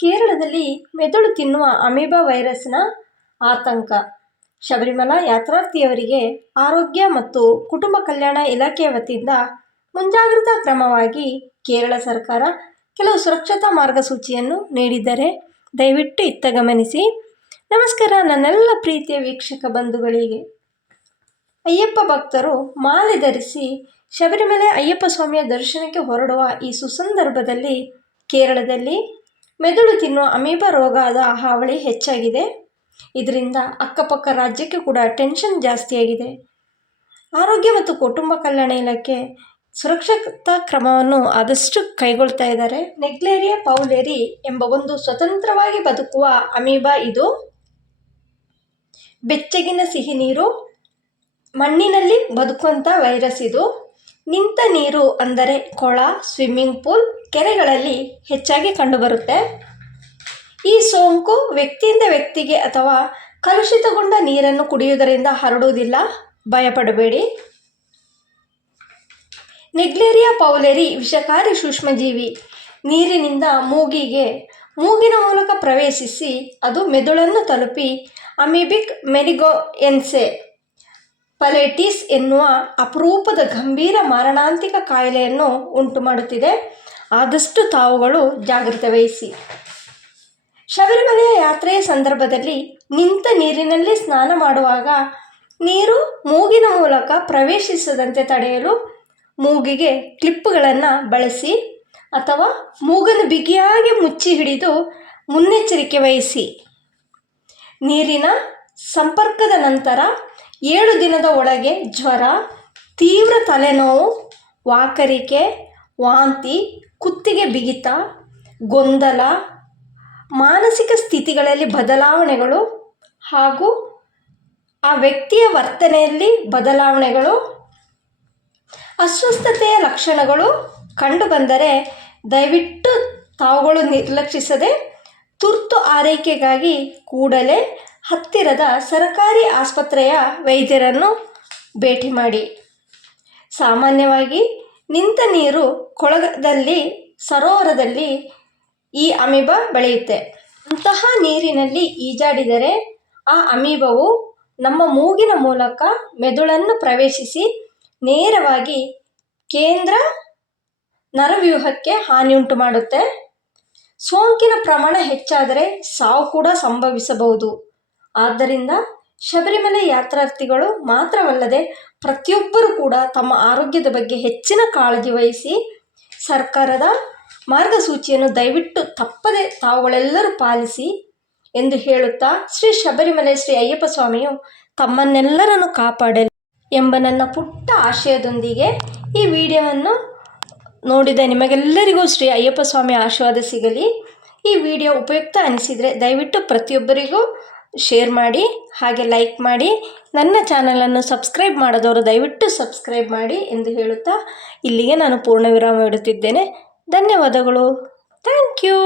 ಕೇರಳದಲ್ಲಿ ಮೆದುಳು ತಿನ್ನುವ ಅಮೀಬಾ ವೈರಸ್ನ ಆತಂಕ. ಶಬರಿಮಲಾ ಯಾತ್ರಾರ್ಥಿಯವರಿಗೆ ಆರೋಗ್ಯ ಮತ್ತು ಕುಟುಂಬ ಕಲ್ಯಾಣ ಇಲಾಖೆಯ ವತಿಯಿಂದ ಮುಂಜಾಗ್ರತಾ ಕ್ರಮವಾಗಿ ಕೇರಳ ಸರ್ಕಾರ ಕೆಲವು ಸುರಕ್ಷತಾ ಮಾರ್ಗಸೂಚಿಯನ್ನು ನೀಡಿದ್ದಾರೆ ದಯವಿಟ್ಟು ಇತ್ತ ಗಮನಿಸಿ ನಮಸ್ಕಾರ, ನನ್ನೆಲ್ಲ ಪ್ರೀತಿಯ ವೀಕ್ಷಕ ಬಂಧುಗಳಿಗೆ. ಅಯ್ಯಪ್ಪ ಭಕ್ತರು ಮಾಲೆ ಧರಿಸಿ ಶಬರಿಮಲೆ ಅಯ್ಯಪ್ಪ ಸ್ವಾಮಿಯ ದರ್ಶನಕ್ಕೆ ಹೊರಡುವ ಈ ಸುಸಂದರ್ಭದಲ್ಲಿ ಕೇರಳದಲ್ಲಿ ಮೆದುಳು ತಿನ್ನುವ ಅಮೀಬ ರೋಗದ ಹಾವಳಿ ಹೆಚ್ಚಾಗಿದೆ. ಇದರಿಂದ ಅಕ್ಕಪಕ್ಕ ರಾಜ್ಯಕ್ಕೆ ಕೂಡ ಟೆನ್ಷನ್ ಜಾಸ್ತಿಯಾಗಿದೆ. ಆರೋಗ್ಯ ಮತ್ತು ಕುಟುಂಬ ಕಲ್ಯಾಣ ಇಲಾಖೆ ಸುರಕ್ಷತಾ ಕ್ರಮವನ್ನು ಆದಷ್ಟು ಕೈಗೊಳ್ತಾ ಇದ್ದಾರೆ. ನೆಗ್ಲೇರಿಯಾ ಪೌಲೇರಿ ಎಂಬ ಒಂದು ಸ್ವತಂತ್ರವಾಗಿ ಬದುಕುವ ಅಮೀಬಾ ಇದು. ಬೆಚ್ಚಗಿನ ಸಿಹಿ ನೀರು, ಮಣ್ಣಿನಲ್ಲಿ ಬದುಕುವಂಥ ವೈರಸ್ ಇದು. ನಿಂತ ನೀರು ಅಂದರೆ ಕೊಳ ಸ್ವಿಮ್ಮಿಂಗ್ ಪೂಲ್ ಕೆರೆಗಳಲ್ಲಿ ಹೆಚ್ಚಾಗಿ ಕಂಡುಬರುತ್ತೆ. ಈ ಸೋಂಕು ವ್ಯಕ್ತಿಯಿಂದ ವ್ಯಕ್ತಿಗೆ ಅಥವಾ ಕಲುಷಿತಗೊಂಡ ನೀರನ್ನು ಕುಡಿಯುವುದರಿಂದ ಹರಡುವುದಿಲ್ಲ. ಭಯಪಡಬೇಡಿ. ನೆಗ್ಲೇರಿಯಾ ಪೌಲೆರಿ ವಿಷಕಾರಿ ಸೂಕ್ಷ್ಮಜೀವಿ. ನೀರಿನಿಂದ ಮೂಗಿಗೆ, ಮೂಗಿನ ಮೂಲಕ ಪ್ರವೇಶಿಸಿ ಅದು ಮೆದುಳನ್ನು ತಲುಪಿ ಅಮಿಬಿಕ್ ಮೆನಿಗೋ ಮೆನಿಗೋಎನ್ಸೆ ಪಲೆಟಿಸ್ ಎನ್ನುವ ಅಪರೂಪದ ಗಂಭೀರ ಮಾರಣಾಂತಿಕ ಕಾಯಿಲೆಯನ್ನು ಉಂಟು ಮಾಡುತ್ತಿದೆ ಆದಷ್ಟು ತಾವುಗಳು ಜಾಗ್ರತೆ ವಹಿಸಿ. ಶಬರಿಮಲೆಯ ಯಾತ್ರೆಯ ಸಂದರ್ಭದಲ್ಲಿ ನಿಂತ ನೀರಿನಲ್ಲಿ ಸ್ನಾನ ಮಾಡುವಾಗ ನೀರು ಮೂಗಿನ ಮೂಲಕ ಪ್ರವೇಶಿಸದಂತೆ ತಡೆಯಲು ಮೂಗಿಗೆ ಕ್ಲಿಪ್ಗಳನ್ನು ಬಳಸಿ ಅಥವಾ ಮೂಗನ್ನು ಬಿಗಿಯಾಗಿ ಮುಚ್ಚಿ ಹಿಡಿದು ಮುನ್ನೆಚ್ಚರಿಕೆ ವಹಿಸಿ. ನೀರಿನ ಸಂಪರ್ಕದ ನಂತರ ಏಳು ದಿನದ ಒಳಗೆ ಜ್ವರ, ತೀವ್ರ ತಲೆನೋವು, ವಾಕರಿಕೆ, ವಾಂತಿ, ಕುತ್ತಿಗೆ ಬಿಗಿತ, ಗೊಂದಲ, ಮಾನಸಿಕ ಸ್ಥಿತಿಗಳಲ್ಲಿ ಬದಲಾವಣೆಗಳು ಹಾಗೂ ಆ ವ್ಯಕ್ತಿಯ ವರ್ತನೆಯಲ್ಲಿ ಬದಲಾವಣೆಗಳು, ಅಸ್ವಸ್ಥತೆಯ ಲಕ್ಷಣಗಳು ಕಂಡುಬಂದರೆ ದಯವಿಟ್ಟು ತಾವುಗಳು ನಿರ್ಲಕ್ಷಿಸದೆ ತುರ್ತು ಆರೈಕೆಗಾಗಿ ಕೂಡಲೇ ಹತ್ತಿರದ ಸರಕಾರಿ ಆಸ್ಪತ್ರೆಯ ವೈದ್ಯರನ್ನು ಭೇಟಿ ಮಾಡಿ. ಸಾಮಾನ್ಯವಾಗಿ ನಿಂತ ನೀರು ಕೊಳಗದಲ್ಲಿ ಸರೋವರದಲ್ಲಿ ಈ ಅಮೀಬ ಬೆಳೆಯುತ್ತೆ. ಅಂತಹ ನೀರಿನಲ್ಲಿ ಈಜಾಡಿದರೆ ಆ ಅಮೀಬವು ನಮ್ಮ ಮೂಗಿನ ಮೂಲಕ ಮೆದುಳನ್ನು ಪ್ರವೇಶಿಸಿ ನೇರವಾಗಿ ಕೇಂದ್ರ ನರವ್ಯೂಹಕ್ಕೆ ಹಾನಿಯುಂಟು ಮಾಡುತ್ತೆ. ಸೋಂಕಿನ ಪ್ರಮಾಣ ಹೆಚ್ಚಾದರೆ ಸಾವು ಕೂಡ ಸಂಭವಿಸಬಹುದು. ಆದ್ದರಿಂದ ಶಬರಿಮಲೆ ಯಾತ್ರಾರ್ಥಿಗಳು ಮಾತ್ರವಲ್ಲದೆ ಪ್ರತಿಯೊಬ್ಬರೂ ಕೂಡ ತಮ್ಮ ಆರೋಗ್ಯದ ಬಗ್ಗೆ ಹೆಚ್ಚಿನ ಕಾಳಜಿ ವಹಿಸಿ ಸರ್ಕಾರದ ಮಾರ್ಗಸೂಚಿಯನ್ನು ದಯವಿಟ್ಟು ತಪ್ಪದೆ ತಾವುಗಳೆಲ್ಲರೂ ಪಾಲಿಸಿ ಎಂದು ಹೇಳುತ್ತಾ ಶ್ರೀ ಶಬರಿಮಲೆ ಶ್ರೀ ಅಯ್ಯಪ್ಪ ಸ್ವಾಮಿಯು ತಮ್ಮನ್ನೆಲ್ಲರನ್ನು ಕಾಪಾಡಲಿ ಎಂಬ ನನ್ನ ಪುಟ್ಟ ಆಶಯದೊಂದಿಗೆ ಈ ವಿಡಿಯೋವನ್ನು ನೋಡಿದ ನಿಮಗೆಲ್ಲರಿಗೂ ಶ್ರೀ ಅಯ್ಯಪ್ಪ ಸ್ವಾಮಿ ಆಶೀರ್ವಾದ ಸಿಗಲಿ. ಈ ವಿಡಿಯೋ ಉಪಯುಕ್ತ ಅನಿಸಿದರೆ ದಯವಿಟ್ಟು ಪ್ರತಿಯೊಬ್ಬರಿಗೂ ಶೇರ್ ಮಾಡಿ, ಹಾಗೆ ಲೈಕ್ ಮಾಡಿ. ನನ್ನ ಚಾನಲನ್ನು ಸಬ್ಸ್ಕ್ರೈಬ್ ಮಾಡದವರು ದಯವಿಟ್ಟು ಸಬ್ಸ್ಕ್ರೈಬ್ ಮಾಡಿ ಎಂದು ಹೇಳುತ್ತಾ ಇಲ್ಲಿಗೆ ನಾನು ಪೂರ್ಣ ವಿರಾಮ ಇಡುತ್ತಿದ್ದೇನೆ. ಧನ್ಯವಾದಗಳು. Thank you